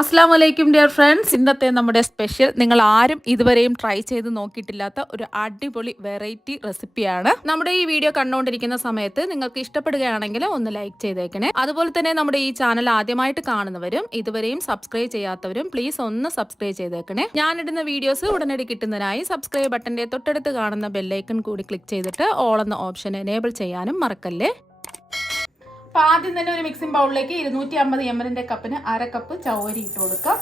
അസ്സാം വലൈക്കും dear friends. ഇന്നത്തെ നമ്മുടെ സ്പെഷ്യൽ നിങ്ങൾ ആരും ഇതുവരെയും ട്രൈ ചെയ്ത് നോക്കിയിട്ടില്ലാത്ത ഒരു അടിപൊളി വെറൈറ്റി റെസിപ്പിയാണ്. നമ്മുടെ ഈ വീഡിയോ കണ്ടുകൊണ്ടിരിക്കുന്ന സമയത്ത് നിങ്ങൾക്ക് ഇഷ്ടപ്പെടുകയാണെങ്കിൽ ഒന്ന് ലൈക്ക് ചെയ്തേക്കണേ. അതുപോലെ തന്നെ നമ്മുടെ ഈ ചാനൽ ആദ്യമായിട്ട് കാണുന്നവരും ഇതുവരെയും സബ്സ്ക്രൈബ് ചെയ്യാത്തവരും പ്ലീസ് ഒന്ന് സബ്സ്ക്രൈബ് ചെയ്തേക്കണേ. ഞാനിടുന്ന വീഡിയോസ് ഉടനടി കിട്ടുന്നതിനായി സബ്സ്ക്രൈബ് ബട്ടന്റെ തൊട്ടടുത്ത് കാണുന്ന ബെല്ലൈക്കൺ കൂടി ക്ലിക്ക് ചെയ്തിട്ട് ഓൾ എന്ന ഓപ്ഷൻ എനേബിൾ ചെയ്യാനും മറക്കല്ലേ. അപ്പോൾ ആദ്യം തന്നെ ഒരു മിക്സിംഗ് ബൗളിലേക്ക് 250 ml കപ്പിന് അര കപ്പ് ചവരി ഇട്ട് കൊടുക്കാം.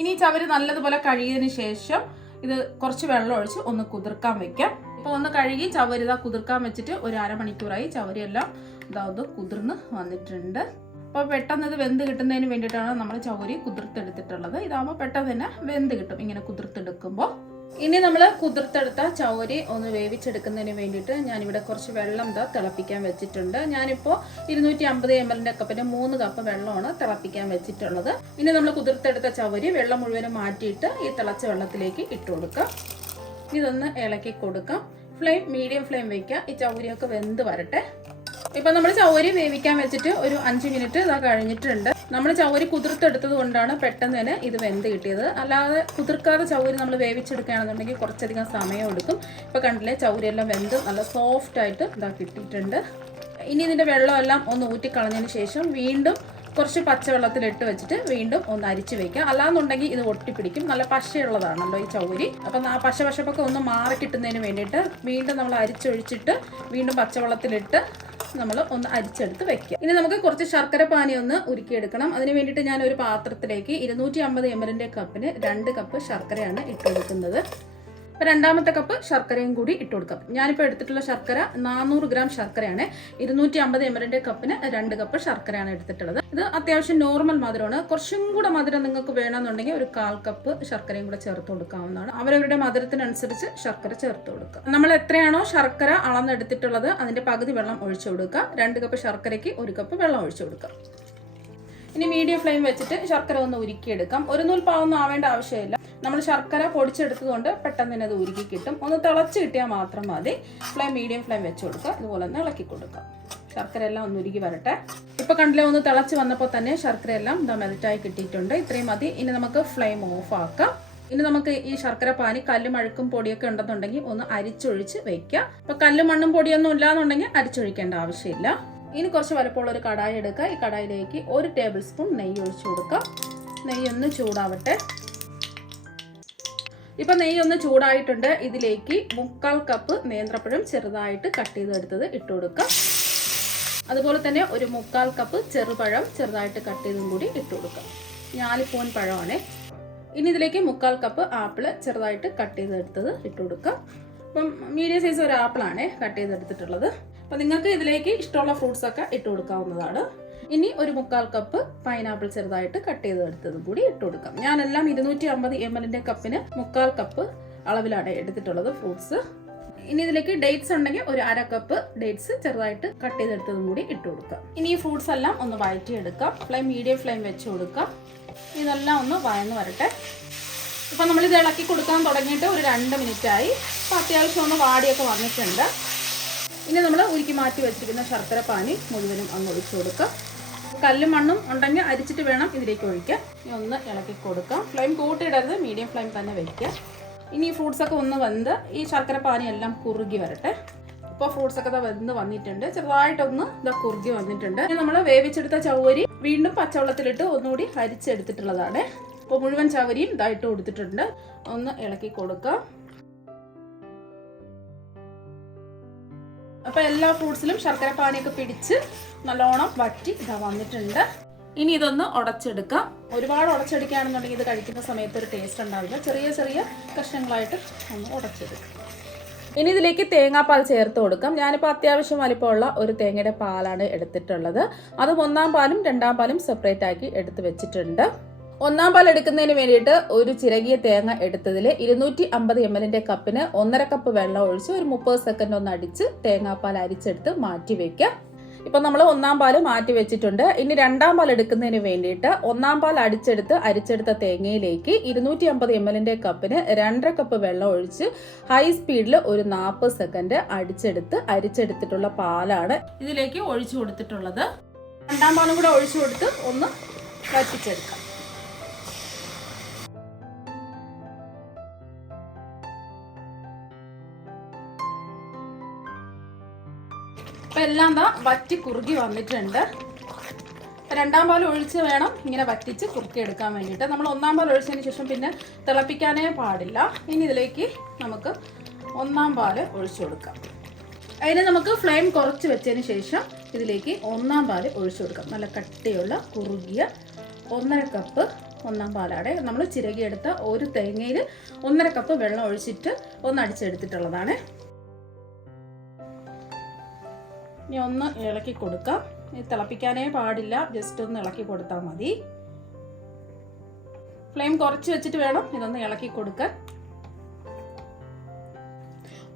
ഇനി ചവരി നല്ലതുപോലെ കഴുകിയതിന് ശേഷം ഇത് കുറച്ച് വെള്ളം ഒഴിച്ച് ഒന്ന് കുതിർക്കാൻ വെക്കാം. ഇപ്പോൾ ഒന്ന് കഴുകി ചവരി കുതിർക്കാൻ വെച്ചിട്ട് ഒരു അരമണിക്കൂറായി. ചവരിയെല്ലാം ഇതാത് കുതിർന്ന് വന്നിട്ടുണ്ട്. അപ്പോൾ പെട്ടെന്ന് ഇത് വെന്ത് കിട്ടുന്നതിന് വേണ്ടിയിട്ടാണ് നമ്മൾ ചവരി കുതിർത്തെടുത്തിട്ടുള്ളത്. ഇതാകുമ്പോൾ പെട്ടെന്ന് തന്നെ വെന്ത് കിട്ടും ഇങ്ങനെ കുതിർത്തെടുക്കുമ്പോൾ. ഇനി നമ്മൾ കുതിർത്തെടുത്ത ചവരി ഒന്ന് വേവിച്ചെടുക്കുന്നതിന് വേണ്ടിയിട്ട് ഞാനിവിടെ കുറച്ച് വെള്ളം തിളപ്പിക്കാൻ വെച്ചിട്ടുണ്ട്. ഞാനിപ്പോൾ 250 ml കപ്പിന് 3 കപ്പ് വെള്ളമാണ് തിളപ്പിക്കാൻ വെച്ചിട്ടുള്ളത്. ഇനി നമ്മൾ കുതിർത്തെടുത്ത ചവരി വെള്ളം മുഴുവനും മാറ്റിയിട്ട് ഈ തിളച്ച വെള്ളത്തിലേക്ക് ഇട്ട് കൊടുക്കാം. ഇതൊന്ന് ഇളക്കി കൊടുക്കാം. ഫ്ലെയിം മീഡിയം ഫ്ലെയിം വയ്ക്കുക. ഈ ചവരിയൊക്കെ വെന്ത് വരട്ടെ. ഇപ്പം നമ്മൾ ചവരി വേവിക്കാൻ വെച്ചിട്ട് ഒരു 5 മിനിറ്റ് കഴിഞ്ഞിട്ടുണ്ട്. നമ്മൾ ചവരി കുതിർത്തെടുത്തത് കൊണ്ടാണ് പെട്ടെന്ന് തന്നെ ഇത് വെന്ത് കിട്ടിയത്. അല്ലാതെ കുതിർക്കാതെ ചവരി നമ്മൾ വേവിച്ചെടുക്കുകയാണെന്നുണ്ടെങ്കിൽ കുറച്ചധികം സമയം എടുക്കും. ഇപ്പോൾ കണ്ടില്ലേ, ചവരിയെല്ലാം വെന്ത് നല്ല സോഫ്റ്റ് ആയിട്ട് കിട്ടിയിട്ടുണ്ട്. ഇനി ഇതിൻ്റെ വെള്ളമെല്ലാം ഒന്ന് ഊറ്റിക്കളഞ്ഞതിന് ശേഷം വീണ്ടും കുറച്ച് പച്ചവെള്ളത്തിലിട്ട് വെച്ചിട്ട് വീണ്ടും ഒന്ന് അരിച്ച് വെക്കുക. അല്ലാന്നുണ്ടെങ്കിൽ ഇത് ഒട്ടിപ്പിടിക്കും. നല്ല പശയുള്ളതാണല്ലോ ഈ ചവരി. അപ്പം ആ പശപ്പൊക്കെ ഒന്ന് മാറി കിട്ടുന്നതിന് വേണ്ടിയിട്ട് വീണ്ടും നമ്മൾ അരിച്ചൊഴിച്ചിട്ട് വീണ്ടും പച്ചവെള്ളത്തിലിട്ട് നമ്മൾ ഒന്ന് അരിച്ചെടുത്ത് വെക്കുക. ഇനി നമുക്ക് കുറച്ച് ശർക്കര പാനി ഒന്ന് ഉരുക്കിയെടുക്കണം. അതിന് വേണ്ടിയിട്ട് ഞാൻ ഒരു പാത്രത്തിലേക്ക് 250 ml കപ്പിന് 2 കപ്പ് ശർക്കരയാണ് ഇട്ട് കൊടുക്കുന്നത്. അപ്പോൾ രണ്ടാമത്തെ കപ്പ് ശർക്കരയും കൂടി ഇട്ട് കൊടുക്കാം. ഞാനിപ്പോൾ എടുത്തിട്ടുള്ള ശർക്കര 400 ഗ്രാം ശർക്കരയാണ്. 250 ml കപ്പിന് 2 കപ്പ് ശർക്കരയാണ് എടുത്തിട്ടുള്ളത്. ഇത് അത്യാവശ്യം നോർമൽ മധുരമാണ്. കുറച്ചും കൂടെ മധുരം നിങ്ങൾക്ക് വേണമെന്നുണ്ടെങ്കിൽ ഒരു 1/4 കപ്പ് ശർക്കരയും കൂടെ ചേർത്ത് കൊടുക്കാവുന്നതാണ്. അവരവരുടെ മധുരത്തിനനുസരിച്ച് ശർക്കര ചേർത്ത് കൊടുക്കുക. നമ്മൾ എത്രയാണോ ശർക്കര അളന്നെടുത്തിട്ടുള്ളത് അതിൻ്റെ പകുതി വെള്ളം ഒഴിച്ചു കൊടുക്കുക. 2 കപ്പ് ശർക്കരയ്ക്ക് 1 കപ്പ് വെള്ളം ഒഴിച്ചു കൊടുക്കുക. ഇനി മീഡിയം ഫ്ലെയിം വെച്ചിട്ട് ശർക്കര ഒന്ന് ഉരുക്കിയെടുക്കാം. ഒരു നൂൽപ്പാവൊന്നും ആവേണ്ട ആവശ്യമില്ല. നമ്മൾ ശർക്കര പൊടിച്ചെടുത്തതുകൊണ്ട് പെട്ടെന്ന് തന്നെ അത് ഉരുക്കി കിട്ടും. ഒന്ന് തിളച്ച് കിട്ടിയാൽ മാത്രം മതി. ഫ്ലെയിം മീഡിയം ഫ്ലെയിം വെച്ച് കൊടുക്കുക. ഇതുപോലെ ഒന്ന് ഇളക്കി കൊടുക്കുക. ശർക്കര എല്ലാം ഒന്ന് ഉരുക്കി വരട്ടെ. ഇപ്പോൾ കണ്ടില്ലേ, ഒന്ന് തിളച്ച് വന്നപ്പോൾ തന്നെ ശർക്കര എല്ലാം മെൽറ്റായി കിട്ടിയിട്ടുണ്ട്. ഇത്രയും മതി. ഇനി നമുക്ക് ഫ്ലെയിം ഓഫ് ആക്കാം. ഇനി നമുക്ക് ഈ ശർക്കര പാനി കല്ലും അഴുക്കും പൊടിയൊക്കെ ഉണ്ടെന്നുണ്ടെങ്കിൽ ഒന്ന് അരിച്ചൊഴിച്ച് വെക്കാം. അപ്പോൾ കല്ലും മണ്ണും പൊടിയൊന്നും ഇല്ലാന്നുണ്ടെങ്കിൽ അരിച്ചൊഴിക്കേണ്ട ആവശ്യമില്ല. ഇനി കുറച്ച് വലുപ്പമുള്ള ഒരു കടായി എടുക്കുക. ഈ കടായിലേക്ക് 1 ടേബിൾ സ്പൂൺ നെയ്യ് ഒഴിച്ചു കൊടുക്കുക. നെയ്യ് ഒന്ന് ചൂടാവട്ടെ. ഇപ്പം നെയ്യ് ഒന്ന് ചൂടായിട്ടുണ്ട്. ഇതിലേക്ക് 1/4 കപ്പ് നേന്ത്രപ്പഴം ചെറുതായിട്ട് കട്ട് ചെയ്തെടുത്തത് ഇട്ട് കൊടുക്കുക. അതുപോലെ തന്നെ ഒരു 1/4 കപ്പ് ചെറുപഴം ചെറുതായിട്ട് കട്ട് ചെയ്തും കൂടി ഇട്ട് കൊടുക്കുക. ഞാലിപ്പൂവൻ പഴമാണ്. ഇനി ഇതിലേക്ക് 1/4 കപ്പ് ആപ്പിൾ ചെറുതായിട്ട് കട്ട് ചെയ്തെടുത്തത് ഇട്ട് കൊടുക്കുക. അപ്പം മീഡിയം സൈസ് ഒരു ആപ്പിളാണ് കട്ട് ചെയ്തെടുത്തിട്ടുള്ളത്. അപ്പം നിങ്ങൾക്ക് ഇതിലേക്ക് ഇഷ്ടമുള്ള ഫ്രൂട്ട്സ് ഒക്കെ ഇട്ട് കൊടുക്കാവുന്നതാണ്. ഇനി ഒരു 1/4 കപ്പ് പൈനാപ്പിൾ ചെറുതായിട്ട് കട്ട് ചെയ്തെടുത്തതും കൂടി ഇട്ട് കൊടുക്കാം. ഞാനെല്ലാം 250 ml കപ്പിന് 1/4 കപ്പ് അളവിലാണ് എടുത്തിട്ടുള്ളത് ഫ്രൂട്ട്സ്. ഇനി ഇതിലേക്ക് ഡേറ്റ്സ് ഉണ്ടെങ്കിൽ ഒരു അര കപ്പ് ഡേറ്റ്സ് ചെറുതായിട്ട് കട്ട് ചെയ്തെടുത്തതും കൂടി ഇട്ട് കൊടുക്കാം. ഇനി ഈ ഫ്രൂട്ട്സ് എല്ലാം ഒന്ന് വഴറ്റിയെടുക്കാം. ഫ്ലെയിം മീഡിയം ഫ്ലെയിം വെച്ച് കൊടുക്കാം. ഇതെല്ലാം ഒന്ന് വഴന്ന് വരട്ടെ. ഇപ്പം നമ്മളിത് ഇളക്കി കൊടുക്കാൻ തുടങ്ങിയിട്ട് ഒരു 2 മിനിറ്റായി. അപ്പോൾ അത്യാവശ്യം ഒന്ന് വാടിയൊക്കെ വന്നിട്ടുണ്ട്. ഇനി നമ്മൾ ഉരുക്കി മാറ്റി വെച്ചിരിക്കുന്ന ശർക്കര പാനി മുഴുവനും അങ്ങ് ഒഴിച്ചു കൊടുക്കാം. കല്ലും മണ്ണും ഉണ്ടെങ്കിൽ അരിച്ചിട്ട് വേണം ഇതിലേക്ക് ഒഴിക്കാൻ. ഇനി ഒന്ന് ഇളക്കി കൊടുക്കാം. ഫ്ലെയിം കൂട്ടിയിടരുത്, മീഡിയം ഫ്ലെയിം തന്നെ വയ്ക്കുക. ഇനി ഈ ഫ്രൂട്ട്സൊക്കെ ഒന്ന് വെന്ത് ഈ ശർക്കര പാനി എല്ലാം കുറുകി വരട്ടെ. ഇപ്പോൾ ഫ്രൂട്ട്സൊക്കെ വെന്ത് വന്നിട്ടുണ്ട്. ചെറുതായിട്ടൊന്ന് കുറുകി വന്നിട്ടുണ്ട്. ഇനി നമ്മൾ വേവിച്ചെടുത്ത ചവരി വീണ്ടും പച്ചവെള്ളത്തിലിട്ട് ഒന്നുകൂടി അരിച്ചെടുത്തിട്ടുള്ളതാണ്. ഇപ്പോൾ മുഴുവൻ ചവരിയും ഇതായിട്ട് കൊടുത്തിട്ടുണ്ട്. ഒന്ന് ഇളക്കി കൊടുക്കാം. അപ്പോൾ എല്ലാ ഫ്രൂട്ട്സിലും ശർക്കര പാനിയൊക്കെ പിടിച്ച് നല്ലോണം വറ്റി വന്നിട്ടുണ്ട്. ഇനി ഇതൊന്ന് ഉടച്ചെടുക്കാം. ഒരുപാട് ഉടച്ചെടുക്കുകയാണെന്നുണ്ടെങ്കിൽ ഇത് കഴിക്കുന്ന സമയത്ത് ഒരു ടേസ്റ്റ് ഉണ്ടാവില്ല. ചെറിയ ചെറിയ കഷ്ണങ്ങളായിട്ട് ഒന്ന് ഉടച്ചെടുക്കാം. ഇനി ഇതിലേക്ക് തേങ്ങാപ്പാൽ ചേർത്ത് കൊടുക്കാം. ഞാനിപ്പോൾ അത്യാവശ്യം വലിപ്പമുള്ള ഒരു തേങ്ങയുടെ പാലാണ് എടുത്തിട്ടുള്ളത്. അത് 1-ാം പാലും 2-ാം പാലും സെപ്പറേറ്റ് ആക്കി എടുത്ത് വെച്ചിട്ടുണ്ട്. 1-ാം പാൽ എടുക്കുന്നതിന് വേണ്ടിയിട്ട് ഒരു ചിരകിയ തേങ്ങ എടുത്തതിൽ 250 ml കപ്പിന് 1/2 കപ്പ് വെള്ളം ഒഴിച്ച് ഒരു 30 സെക്കൻഡ് ഒന്ന് അടിച്ച് തേങ്ങാപ്പാൽ അരിച്ചെടുത്ത് മാറ്റി വെക്കാം. ഇപ്പം നമ്മൾ 1-ാം പാൽ മാറ്റി വെച്ചിട്ടുണ്ട്. ഇനി 2-ാം പാൽ എടുക്കുന്നതിന് വേണ്ടിയിട്ട് 1-ാം പാൽ അരിച്ചെടുത്ത തേങ്ങയിലേക്ക് 250 ml കപ്പിന് 2.5 കപ്പ് വെള്ളം ഒഴിച്ച് ഹൈ സ്പീഡിൽ ഒരു 40 സെക്കൻഡ് അരിച്ചെടുത്തിട്ടുള്ള പാലാണ് ഇതിലേക്ക് ഒഴിച്ചു കൊടുത്തിട്ടുള്ളത്. 2-ാം പാലും കൂടെ ഒഴിച്ചു കൊടുത്ത് ഒന്ന് വറ്റിച്ചെടുക്കാം. എല്ലാം വറ്റി കുറുകി വന്നിട്ടുണ്ട്. രണ്ടാം പാൽ ഒഴിച്ച് വേണം ഇങ്ങനെ വറ്റിച്ച് കുറുക്കിയെടുക്കാൻ വേണ്ടിയിട്ട്. നമ്മൾ ഒന്നാം പാൽ ഒഴിച്ചതിന് ശേഷം പിന്നെ തിളപ്പിക്കാനേ പാടില്ല. ഇനി ഇതിലേക്ക് നമുക്ക് ഒന്നാം പാൽ ഒഴിച്ചു കൊടുക്കാം. അതിന് നമുക്ക് ഫ്ലെയിം കുറച്ച് വെച്ചതിന് ശേഷം ഇതിലേക്ക് ഒന്നാം പാൽ ഒഴിച്ചു കൊടുക്കാം. നല്ല കട്ടിയുള്ള കുറുകിയ 1.5 കപ്പ് ഒന്നാം പാലാണ്. നമ്മൾ ചിരകിയെടുത്ത ഒരു തേങ്ങയിൽ 1.5 കപ്പ് വെള്ളം ഒഴിച്ചിട്ട് ഒന്ന് അടിച്ചെടുത്തിട്ടുള്ളതാണ്. ഇനി ഒന്ന് ഇളക്കി കൊടുക്കാം. തിളപ്പിക്കാനേ പാടില്ല, ജസ്റ്റ് ഒന്ന് ഇളക്കി കൊടുത്താൽ മതി. ഫ്ലെയിം കുറച്ച് വെച്ചിട്ട് വേണം ഇതൊന്ന് ഇളക്കി കൊടുക്കാൻ.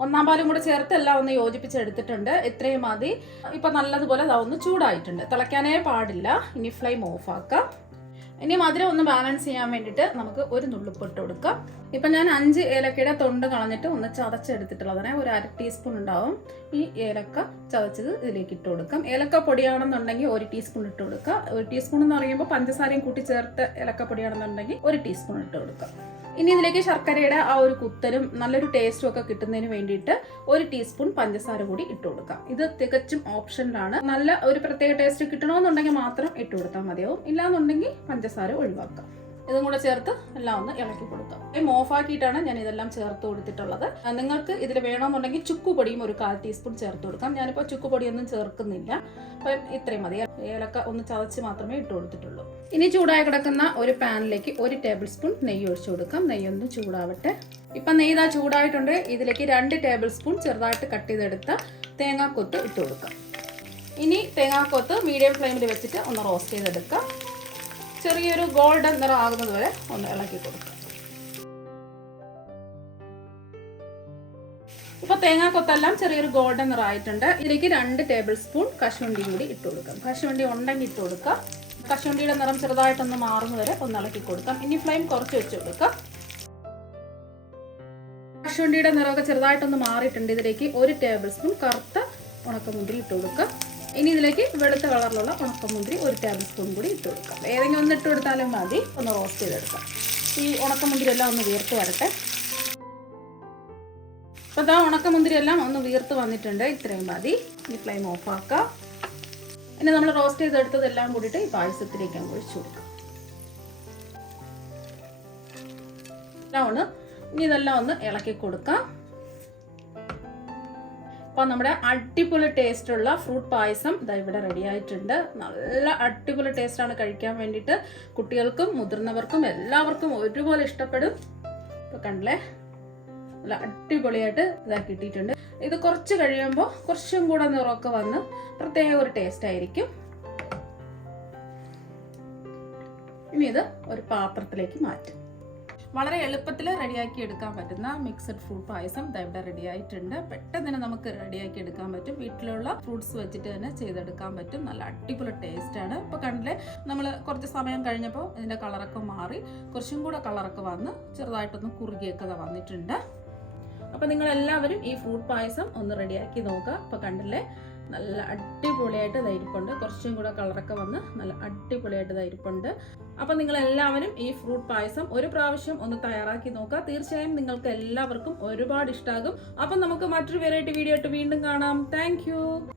ഒന്നാം പാലും കൂടെ ചേർത്ത് എല്ലാം ഒന്ന് യോജിപ്പിച്ചെടുത്തിട്ടുണ്ട്. ഇത്രയും മതി. ഇപ്പം നല്ലതുപോലെ ഒന്ന് ചൂടായിട്ടുണ്ട്. തിളയ്ക്കാനേ പാടില്ല. ഇനി ഫ്ലെയിം ഓഫ് ആക്കാം. ഇനി മധുരം ഒന്ന് ബാലൻസ് ചെയ്യാൻ വേണ്ടിയിട്ട് നമുക്ക് ഒരു നുള്ളിപ്പ് ഇട്ട് കൊടുക്കാം. ഇപ്പം ഞാൻ 5 ഏലക്കയുടെ തൊണ്ട് കളഞ്ഞിട്ട് ഒന്ന് ചതച്ചെടുത്തിട്ടുള്ളതാണ്. ഒരു 1/2 ടീസ്പൂൺ ഉണ്ടാവും. ഈ ഏലക്ക ചതച്ചത് ഇതിലേക്ക് ഇട്ട് കൊടുക്കാം. ഏലക്ക പൊടിയാണെന്നുണ്ടെങ്കിൽ 1 ടീസ്പൂൺ ഇട്ട് കൊടുക്കുക. 1 ടീസ്പൂൺ എന്ന് പറയുമ്പോൾ പഞ്ചസാരയും കൂട്ടി ചേർത്ത് ഏലക്ക പൊടിയാണെന്നുണ്ടെങ്കിൽ 1 ടീസ്പൂൺ ഇട്ട് കൊടുക്കാം. ഇനി ഇതിലേക്ക് ശർക്കരയുടെ ആ ഒരു കുത്തലും നല്ലൊരു ടേസ്റ്റും ഒക്കെ കിട്ടുന്നതിന് വേണ്ടിയിട്ട് 1 ടീസ്പൂൺ പഞ്ചസാര കൂടി ഇട്ട് കൊടുക്കാം. ഇത് തികച്ചും ഓപ്ഷനിലാണ്. നല്ല ഒരു പ്രത്യേക ടേസ്റ്റ് കിട്ടണമെന്നുണ്ടെങ്കിൽ മാത്രം ഇട്ട് കൊടുത്താൽ മതിയാവും. ഇല്ലാന്നുണ്ടെങ്കിൽ പഞ്ചസാര ഒഴിവാക്കാം. ഇതും കൂടെ ചേർത്ത് എല്ലാം ഒന്ന് ഇളക്കി കൊടുക്കാം. ഓഫ് ആക്കിയിട്ടാണ് ഞാൻ ഇതെല്ലാം ചേർത്ത് കൊടുത്തിട്ടുള്ളത്. നിങ്ങൾക്ക് ഇതിൽ വേണമെന്നുണ്ടെങ്കിൽ ചുക്കുപൊടിയും ഒരു 1/4 ടീസ്പൂൺ ചേർത്ത് കൊടുക്കാം. ഞാനിപ്പോൾ ചുക്കുപൊടിയൊന്നും ചേർക്കുന്നില്ല. അപ്പം ഇത്രയും മതി. ഏലക്ക ഒന്ന് ചതച്ച് മാത്രമേ ഇട്ട് കൊടുത്തിട്ടുള്ളൂ. ഇനി ചൂടായി കിടക്കുന്ന ഒരു പാനിലേക്ക് 1 ടേബിൾ സ്പൂൺ നെയ്യ് ഒഴിച്ചു കൊടുക്കാം. നെയ്യൊന്ന് ചൂടാവട്ടെ. ഇപ്പം നെയ്യ് ചൂടായിട്ടുണ്ട്. ഇതിലേക്ക് 2 ടേബിൾ സ്പൂൺ ചെറുതായിട്ട് കട്ട് ചെയ്തെടുത്ത തേങ്ങാക്കൊത്ത് ഇട്ട് കൊടുക്കാം. ഇനി തേങ്ങാക്കൊത്ത് മീഡിയം ഫ്ലെയിമിൽ വെച്ചിട്ട് ഒന്ന് റോസ്റ്റ് ചെയ്തെടുക്കാം. ചെറിയൊരു ഗോൾഡൻ നിറം ആകുന്നത് വരെ ഒന്ന് ഇളക്കി കൊടുക്കാം. ഇപ്പൊ തേങ്ങാക്കൊത്തെല്ലാം ചെറിയൊരു ഗോൾഡൻ നിറം ആയിട്ടുണ്ട്. ഇതിലേക്ക് 2 ടേബിൾ സ്പൂൺ കശുവണ്ടിയും കൂടി ഇട്ട് കൊടുക്കാം. കശുവണ്ടി ഉണ്ടെങ്കിൽ ഇട്ട് കൊടുക്കാം. കശുവണ്ടിയുടെ നിറം ചെറുതായിട്ടൊന്ന് മാറുന്നത് വരെ ഒന്ന് ഇളക്കി കൊടുക്കാം. ഇനി ഫ്ലെയിം കുറച്ച് വെച്ച് കൊടുക്കാം. കശുവണ്ടിയുടെ നിറമൊക്കെ ചെറുതായിട്ടൊന്ന് മാറിയിട്ടുണ്ട്. ഇതിലേക്ക് 1 ടേബിൾ സ്പൂൺ കറുത്ത ഉണക്കമുന്തിരി ഇട്ട് കൊടുക്കാം. ഇനി ഇതിലേക്ക് വെളുത്ത കളറിലുള്ള ഉണക്കമുന്തിരി 1 ടേബിൾ സ്പൂൺ കൂടി ഇട്ട് കൊടുക്കാം. ഏതെങ്കിലും ഒന്ന് ഇട്ട് കൊടുത്താലും മതി. ഒന്ന് റോസ്റ്റ് ചെയ്തെടുക്കാം. ഈ ഉണക്കമുന്തിരി എല്ലാം ഒന്ന് വീർത്ത് വരട്ടെ. അപ്പോൾ ഉണക്കമുന്തിരി എല്ലാം ഒന്ന് വീർത്ത് വന്നിട്ടുണ്ട്. ഇത്രയും മതി. ഇനി ഫ്ലെയിം ഓഫ് ആക്കാം. ഇനി നമ്മൾ റോസ്റ്റ് ചെയ്തെടുത്തതെല്ലാം കൂടിയിട്ട് ഈ പായസത്തിലേക്ക് ഒഴിച്ചു കൊടുക്കാം. ഇനി ഇതെല്ലാം ഒന്ന് ഇളക്കി കൊടുക്കാം. അപ്പോൾ നമ്മുടെ അടിപൊളി ടേസ്റ്റുള്ള ഫ്രൂട്ട് പായസം ഇവിടെ റെഡി ആയിട്ടുണ്ട്. നല്ല അടിപൊളി ടേസ്റ്റാണ് കഴിക്കാൻ വേണ്ടിയിട്ട്. കുട്ടികൾക്കും മുതിർന്നവർക്കും എല്ലാവർക്കും ഒരുപോലെ ഇഷ്ടപ്പെടും. ഇപ്പോൾ കണ്ടില്ലേ, നല്ല അടിപൊളിയായിട്ട് കിട്ടിയിട്ടുണ്ട്. ഇത് കുറച്ച് കഴിയുമ്പോൾ കുറച്ചും കൂടെ നിറമൊക്കെ വന്ന് പ്രത്യേക ഒരു ടേസ്റ്റ് ആയിരിക്കും. ഇനി ഇത് ഒരു പാത്രത്തിലേക്ക് മാറ്റും. വളരെ എളുപ്പത്തിൽ റെഡിയാക്കി എടുക്കാൻ പറ്റുന്ന മിക്സഡ് ഫ്രൂട്ട് പായസം ഇവിടെ റെഡി ആയിട്ടുണ്ട്. പെട്ടെന്ന് തന്നെ നമുക്ക് റെഡിയാക്കി എടുക്കാൻ പറ്റും. വീട്ടിലുള്ള ഫ്രൂട്ട്സ് വെച്ചിട്ട് തന്നെ ചെയ്തെടുക്കാൻ പറ്റും. നല്ല അടിപൊളി ടേസ്റ്റാണ്. ഇപ്പോൾ കണ്ടില്ലേ, നമ്മൾ കുറച്ച് സമയം കഴിഞ്ഞപ്പോൾ ഇതിൻ്റെ കളറൊക്കെ മാറി കുറച്ചും കൂടെ കളറൊക്കെ വന്ന് ചെറുതായിട്ടൊന്ന് കുറുകിയൊക്കെ വന്നിട്ടുണ്ട്. അപ്പോൾ നിങ്ങളെല്ലാവരും ഈ ഫ്രൂട്ട് പായസം ഒന്ന് റെഡിയാക്കി നോക്കുക. ഇപ്പോൾ കണ്ടില്ലേ, നല്ല അടിപൊളിയായിട്ട് ഇരിപ്പുണ്ട്. കുറച്ചും കൂടെ കളറൊക്കെ വന്ന് നല്ല അടിപൊളിയായിട്ട് ഇരിപ്പുണ്ട്. അപ്പം നിങ്ങളെല്ലാവരും ഈ ഫ്രൂട്ട് പായസം ഒരു പ്രാവശ്യം ഒന്ന് തയ്യാറാക്കി നോക്കുക. തീർച്ചയായും നിങ്ങൾക്ക് എല്ലാവർക്കും ഒരുപാട് ഇഷ്ടമാകും. അപ്പം നമുക്ക് മറ്റൊരു വെറൈറ്റി വീഡിയോ ആയിട്ട് വീണ്ടും കാണാം. താങ്ക്